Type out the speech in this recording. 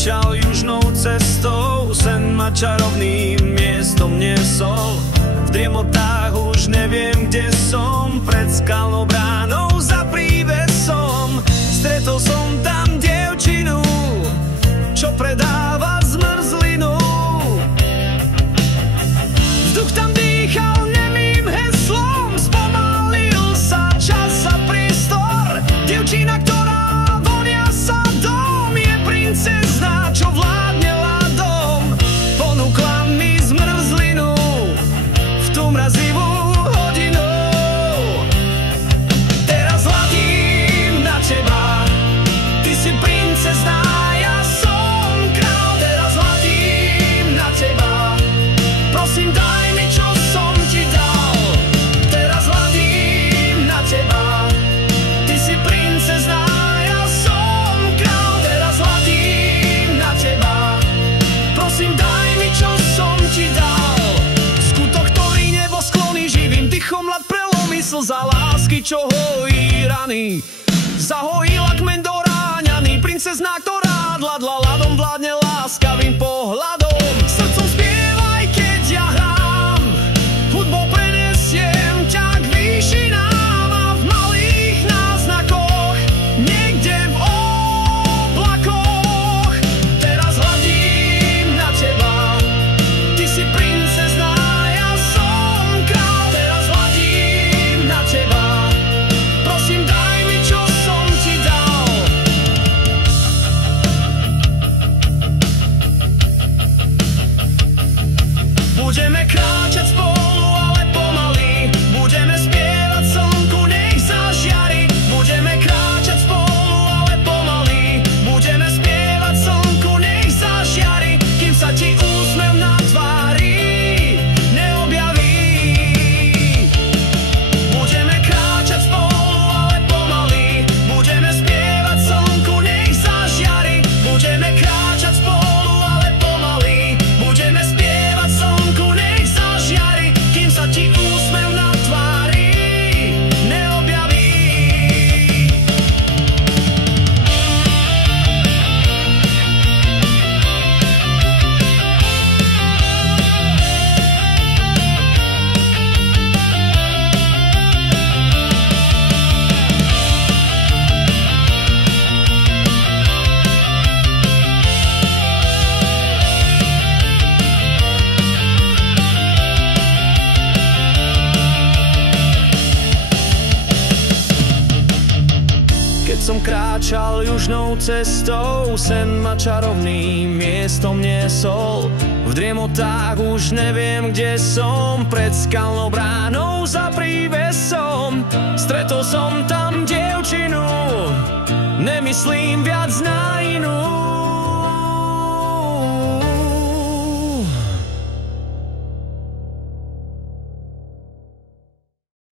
kráčal južnou cestou, sen ma čarovným miestom niesol. V driemotách už neviem, kde som, pred skalnou bránou za prívesom. Stretol som tam dievčinu, čo predáva zmrzlinu. Vzduch tam dýchal nemým heslom, spomalil sa čas a priestor. Dievčina, ktorá vonia sa dom, je princezná, čo vládne ľadom. Ponúkla mi zmrzlinu v tú mrazivú hodinu. Teraz hľadím na teba, ty si princezná, ja som král. Teraz hľadím na teba, prosím daj mi, čo som ti dal. Teraz hľadím na teba, ty si princezná, ja som král. Teraz hľadím na teba, prosím daj mi, čo som ti dal. Skutok, ktorý nebo skloní, živým dychom ľad prelomí, slza lásky, čo hojí rany. Zahojila kmeň do ráňaný, princezná, ktorá dladla ľadom, vládne láskavým pohľadom. Srdcom spievaj, keď ja hrám, hudbou prenesiem ťa k výšinám a v malých náznakoch, niekde v oblakoch. Teraz hľadím na teba, ty si princezná, ja som král. Teraz hľadím na teba, prosím daj mi, čo som ti dal. Budeme kráčať spolu, ale pomaly, budeme spievať slnku, nech zažiari. Budeme kráčať spolu, ale pomaly, budeme spievať slnku, nech zažiari, kým sa ti úsmev na tvári neobjaví. Budeme kráčať spolu, ale pomaly, budeme spievať slnku, nech zažiari. Budeme kráčať spolu, ale pomaly, budeme spievať slnku, nech zažiari, kým sa ti úsmev na tvári neobjaví. Keď som kráčal južnou cestou, sen ma čarovným miestom niesol. V driemotách už neviem, kde som, pred skalnou bránou za prívesom. Stretol som tam dievčinu, nemyslím viac